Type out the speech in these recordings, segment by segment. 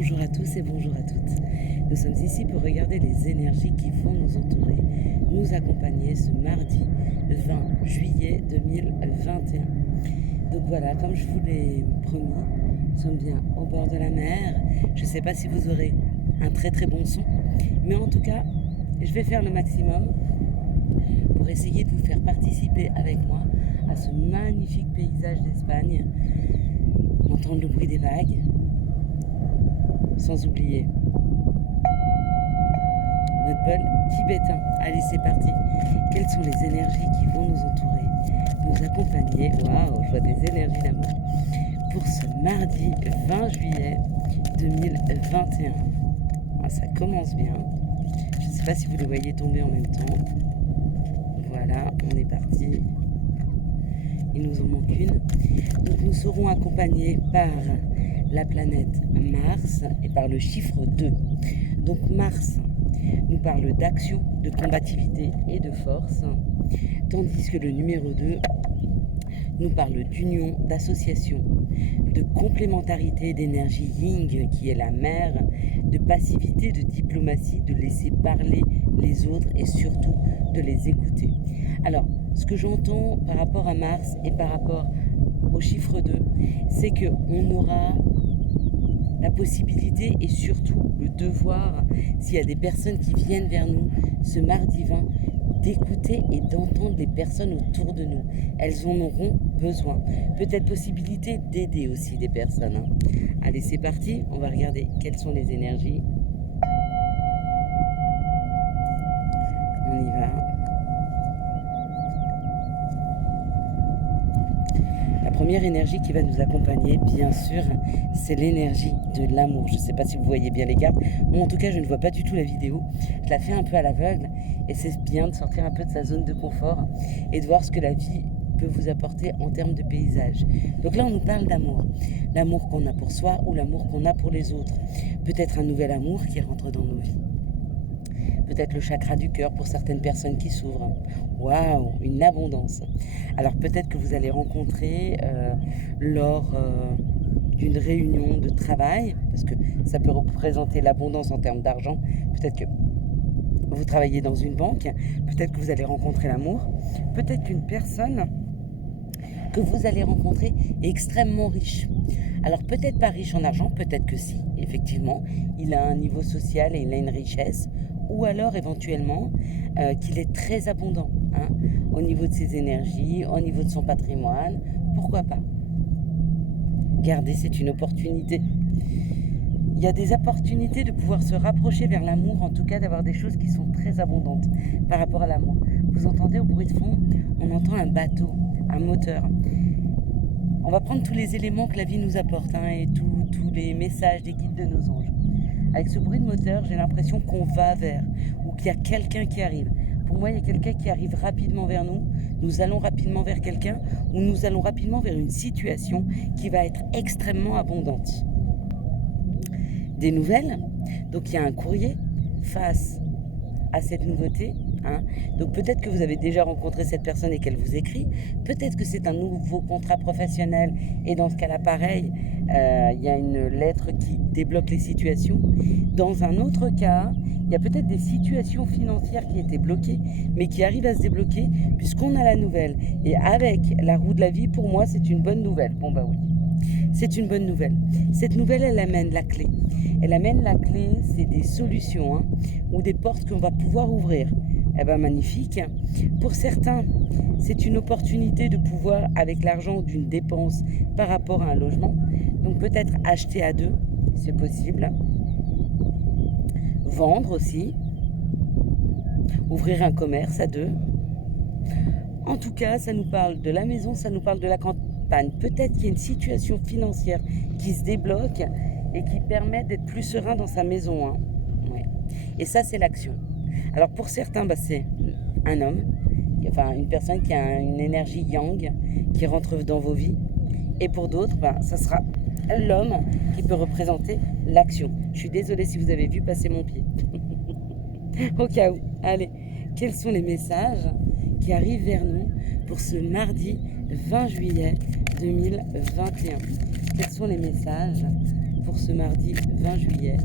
Bonjour à tous et bonjour à toutes. Nous sommes ici pour regarder les énergies qui vont nous entourer, nous accompagner ce mardi 20 juillet 2021. Donc voilà, comme je vous l'ai promis, nous sommes bien au bord de la mer. Je ne sais pas si vous aurez un très très bon son, mais en tout cas, je vais faire le maximum pour essayer de vous faire participer avec moi à ce magnifique paysage d'Espagne, entendre le bruit des vagues, sans oublier notre bol tibétain. Allez, c'est parti. Quelles sont les énergies qui vont nous entourer, nous accompagner? Waouh, je vois des énergies d'amour. Pour ce mardi 20 juillet 2021. Ah, ça commence bien. Je ne sais pas si vous le voyez tomber en même temps. Voilà, on est parti. Il nous en manque une. Donc nous serons accompagnés par la planète Mars et par le chiffre 2. Donc Mars nous parle d'action, de combativité et de force, tandis que le numéro 2 nous parle d'union, d'association, de complémentarité, d'énergie yin qui est la mère, de passivité, de diplomatie, de laisser parler les autres et surtout de les écouter. Alors, ce que j'entends par rapport à Mars et par rapport au chiffre 2, c'est qu'on aura la possibilité et surtout le devoir, s'il y a des personnes qui viennent vers nous ce mardi 20, d'écouter et d'entendre les personnes autour de nous. Elles en auront besoin. Peut-être possibilité d'aider aussi des personnes. Allez, c'est parti. On va regarder quelles sont les énergies. On y va. La première énergie qui va nous accompagner, bien sûr, c'est l'énergie de l'amour. Je ne sais pas si vous voyez bien les cartes. Moi, en tout cas, je ne vois pas du tout la vidéo. Je la fais un peu à l'aveugle. Et c'est bien de sortir un peu de sa zone de confort et de voir ce que la vie peut vous apporter en termes de paysage. Donc là, on nous parle d'amour. L'amour qu'on a pour soi ou l'amour qu'on a pour les autres. Peut-être un nouvel amour qui rentre dans nos vies. Peut-être le chakra du cœur pour certaines personnes qui s'ouvrent. Waouh, une abondance. Alors peut-être que vous allez rencontrer lors d'une réunion de travail, parce que ça peut représenter l'abondance en termes d'argent. Peut-être que vous travaillez dans une banque, peut-être que vous allez rencontrer l'amour, peut-être qu'une personne que vous allez rencontrer est extrêmement riche. Alors peut-être pas riche en argent, peut-être que si, effectivement, il a un niveau social et il a une richesse, ou alors éventuellement qu'il est très abondant au niveau de ses énergies, au niveau de son patrimoine, pourquoi pas. Regardez, c'est une opportunité. Il y a des opportunités de pouvoir se rapprocher vers l'amour, en tout cas d'avoir des choses qui sont très abondantes par rapport à l'amour. Vous entendez au bruit de fond, on entend un bateau, un moteur. On va prendre tous les éléments que la vie nous apporte et tous les messages des guides de nos anges. Avec ce bruit de moteur, j'ai l'impression qu'on va vers, ou qu'il y a quelqu'un qui arrive. Pour moi, il y a quelqu'un qui arrive rapidement vers nous. Nous allons rapidement vers quelqu'un, ou nous allons rapidement vers une situation qui va être extrêmement abondante. Des nouvelles, donc il y a un courrier face à cette nouveauté. Donc peut-être que vous avez déjà rencontré cette personne et qu'elle vous écrit. Peut-être que c'est un nouveau contrat professionnel et dans ce cas-là, pareil, il y a une lettre qui débloque les situations. Dans un autre cas, il y a peut-être des situations financières qui étaient bloquées, mais qui arrivent à se débloquer puisqu'on a la nouvelle. Et avec la roue de la vie, pour moi, c'est une bonne nouvelle. Bon bah oui, c'est une bonne nouvelle. Cette nouvelle, elle amène la clé. Elle amène la clé, c'est des solutions ou des portes qu'on va pouvoir ouvrir. Eh bien, magnifique. Pour certains, c'est une opportunité de pouvoir, avec l'argent d'une dépense par rapport à un logement, donc peut-être acheter à deux, c'est possible. Vendre aussi. Ouvrir un commerce à deux. En tout cas, ça nous parle de la maison, ça nous parle de la campagne. Peut-être qu'il y a une situation financière qui se débloque et qui permet d'être plus serein dans sa maison. Ouais. Et ça, c'est l'action. Alors pour certains, c'est un homme, enfin une personne qui a une énergie yang qui rentre dans vos vies. Et pour d'autres, ça sera l'homme qui peut représenter l'action. Je suis désolée si vous avez vu passer mon pied. Au cas où. Allez, quels sont les messages qui arrivent vers nous pour ce mardi 20 juillet 2021? Quels sont les messages pour ce mardi 20 juillet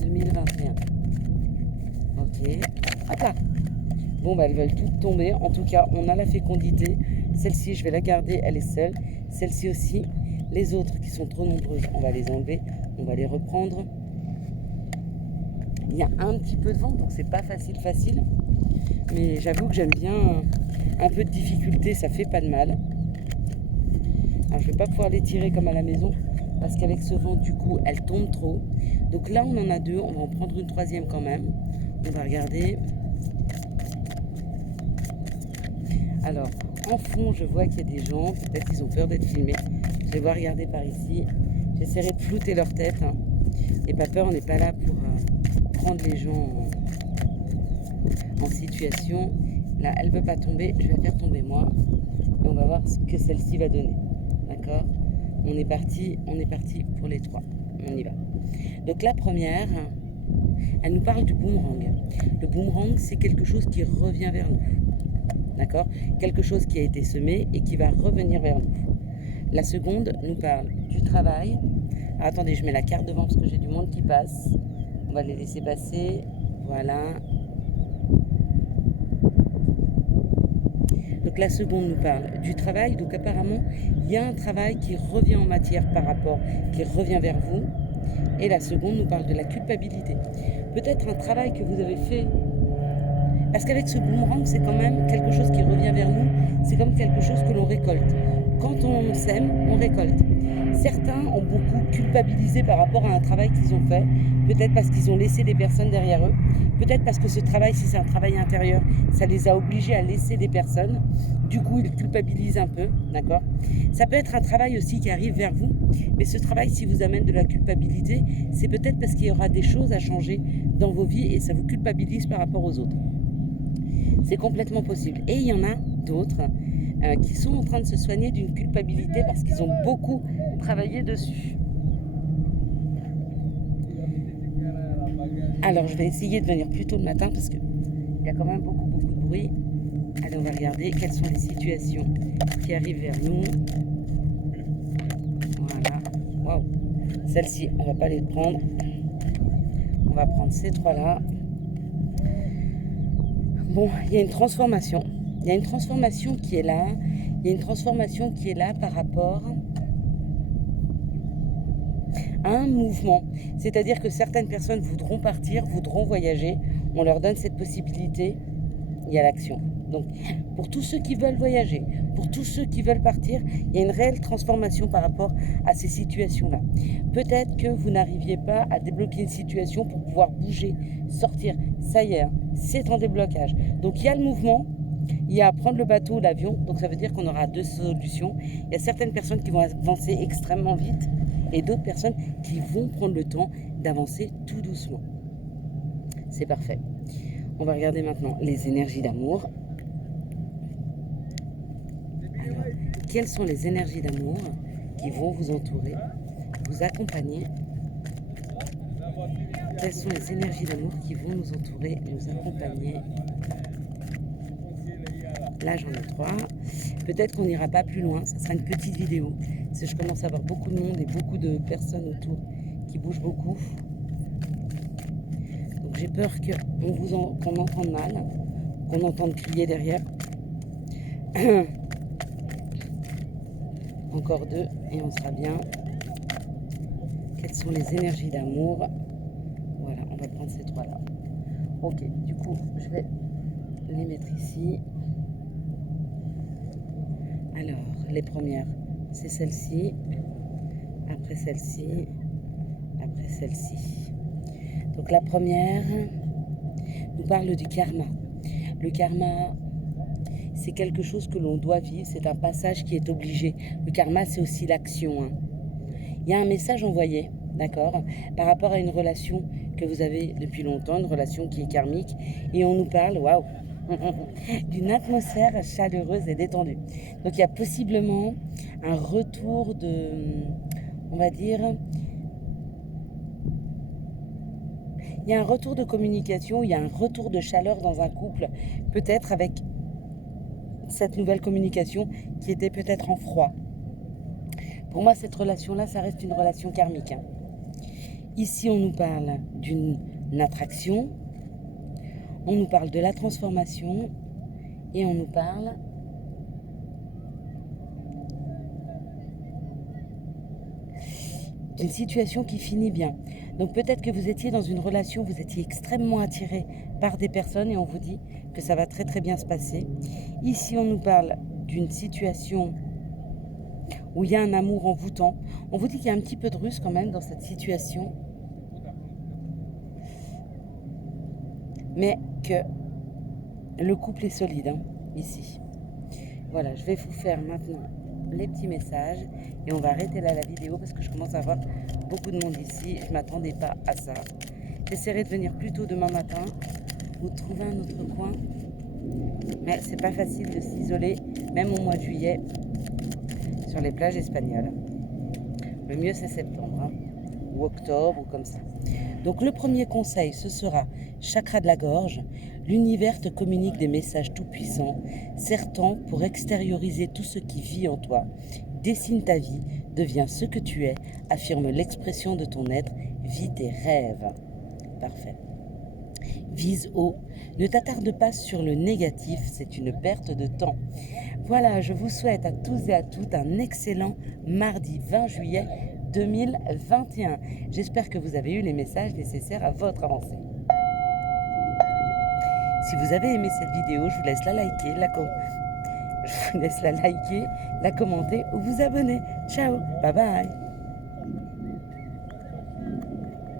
2021. Ok, hop là. Bon, bah, elles veulent toutes tomber. En tout cas, on a la fécondité. Celle-ci, je vais la garder, elle est seule. Celle-ci aussi. Les autres qui sont trop nombreuses, on va les enlever. On va les reprendre. Il y a un petit peu de vent, donc c'est pas facile. Mais j'avoue que j'aime bien un peu de difficulté, ça fait pas de mal. Alors, je vais pas pouvoir les tirer comme à la maison, parce qu'avec ce vent, du coup, elles tombent trop. Donc là, on en a deux. On va en prendre une troisième quand même. On va regarder. Alors, en fond, je vois qu'il y a des gens. Peut-être qu'ils ont peur d'être filmés. Je vais voir regarder par ici. J'essaierai de flouter leur tête. Et pas peur, on n'est pas là pour prendre les gens en situation. Là, elle ne veut pas tomber. Je vais la faire tomber moi. Et on va voir ce que celle-ci va donner. D'accord ? On est parti pour les trois. On y va. Donc la première, elle nous parle du boomerang. Le boomerang, c'est quelque chose qui revient vers nous. D'accord ? Quelque chose qui a été semé et qui va revenir vers nous. La seconde nous parle du travail. Alors, attendez, je mets la carte devant parce que j'ai du monde qui passe. On va les laisser passer. Voilà. Donc la seconde nous parle du travail. Donc apparemment, il y a un travail qui revient en matière qui revient vers vous. Et la seconde nous parle de la culpabilité. Peut-être un travail que vous avez fait. Parce qu'avec ce boomerang, c'est quand même quelque chose qui revient vers nous. C'est comme quelque chose que l'on récolte. Quand on sème, on récolte. Certains ont beaucoup culpabilisé par rapport à un travail qu'ils ont fait. Peut-être parce qu'ils ont laissé des personnes derrière eux. Peut-être parce que ce travail, si c'est un travail intérieur, ça les a obligés à laisser des personnes. Du coup, ils culpabilisent un peu, d'accord ? Ça peut être un travail aussi qui arrive vers vous. Mais ce travail, si vous amène de la culpabilité, c'est peut-être parce qu'il y aura des choses à changer dans vos vies et ça vous culpabilise par rapport aux autres. C'est complètement possible. Et il y en a d'autres qui sont en train de se soigner d'une culpabilité parce qu'ils ont beaucoup travaillé dessus. Alors, je vais essayer de venir plus tôt le matin parce qu'il y a quand même beaucoup de bruit. Allez, on va regarder quelles sont les situations qui arrivent vers nous. Voilà. Waouh. Celle-ci, on ne va pas les prendre. On va prendre ces trois-là. Bon, il y a une transformation. Il y a une transformation qui est là. Il y a une transformation qui est là par rapport à un mouvement. C'est-à-dire que certaines personnes voudront partir, voudront voyager. On leur donne cette possibilité. Il y a l'action. Donc, pour tous ceux qui veulent voyager, pour tous ceux qui veulent partir, il y a une réelle transformation par rapport à ces situations-là. Peut-être que vous n'arriviez pas à débloquer une situation pour pouvoir bouger, sortir. Ça y est, c'est en déblocage. Donc, il y a le mouvement, il y a prendre le bateau, l'avion. Donc, ça veut dire qu'on aura deux solutions. Il y a certaines personnes qui vont avancer extrêmement vite et d'autres personnes qui vont prendre le temps d'avancer tout doucement. C'est parfait. On va regarder maintenant les énergies d'amour. Alors, quelles sont les énergies d'amour qui vont vous entourer, vous accompagner? Quelles sont les énergies d'amour qui vont nous entourer, nous accompagner? Là, j'en ai 3. Peut-être qu'on n'ira pas plus loin. Ça sera une petite vidéo. Parce que je commence à avoir beaucoup de monde et beaucoup de personnes autour qui bougent beaucoup. Donc, j'ai peur qu'on entende mal, qu'on entende crier derrière. Encore 2 et on sera bien. Quelles sont les énergies d'amour? Voilà, on va prendre ces 3-là. Ok, du coup, je vais les mettre ici. Alors, les premières, c'est celle-ci, après celle-ci, après celle-ci. Donc la première nous parle du karma. Le karma, c'est quelque chose que l'on doit vivre, c'est un passage qui est obligé. Le karma, c'est aussi l'action. Il y a un message envoyé, d'accord, par rapport à une relation que vous avez depuis longtemps, une relation qui est karmique, et on nous parle, waouh, d'une atmosphère chaleureuse et détendue. Donc il y a possiblement un retour de, on va dire, il y a un retour de communication, il y a un retour de chaleur dans un couple, peut-être avec cette nouvelle communication qui était peut-être en froid. Pour moi, cette relation-là, ça reste une relation karmique. Ici, on nous parle d'une attraction, on nous parle de la transformation et on nous parle d'une situation qui finit bien. Donc peut-être que vous étiez dans une relation, vous étiez extrêmement attiré par des personnes et on vous dit que ça va très très bien se passer. Ici, on nous parle d'une situation où il y a un amour envoûtant. On vous dit qu'il y a un petit peu de ruse quand même dans cette situation. Mais que le couple est solide, hein, ici. Voilà, je vais vous faire maintenant les petits messages et on va arrêter là la vidéo parce que je commence à avoir beaucoup de monde ici. Je ne m'attendais pas à ça. J'essaierai de venir plus tôt demain matin ou de trouver un autre coin. Mais c'est pas facile de s'isoler, même au mois de juillet, sur les plages espagnoles. Le mieux c'est septembre, hein, ou octobre, ou comme ça. Donc le premier conseil, ce sera chakra de la gorge. L'univers te communique des messages tout-puissants, sertants pour extérioriser tout ce qui vit en toi. Dessine ta vie, deviens ce que tu es, affirme l'expression de ton être, vis tes rêves. Parfait. Vise haut, ne t'attarde pas sur le négatif, c'est une perte de temps. Voilà, je vous souhaite à tous et à toutes un excellent mardi 20 juillet 2021. J'espère que vous avez eu les messages nécessaires à votre avancée. Si vous avez aimé cette vidéo, je vous laisse la liker, la commenter ou vous abonner. Ciao, bye bye.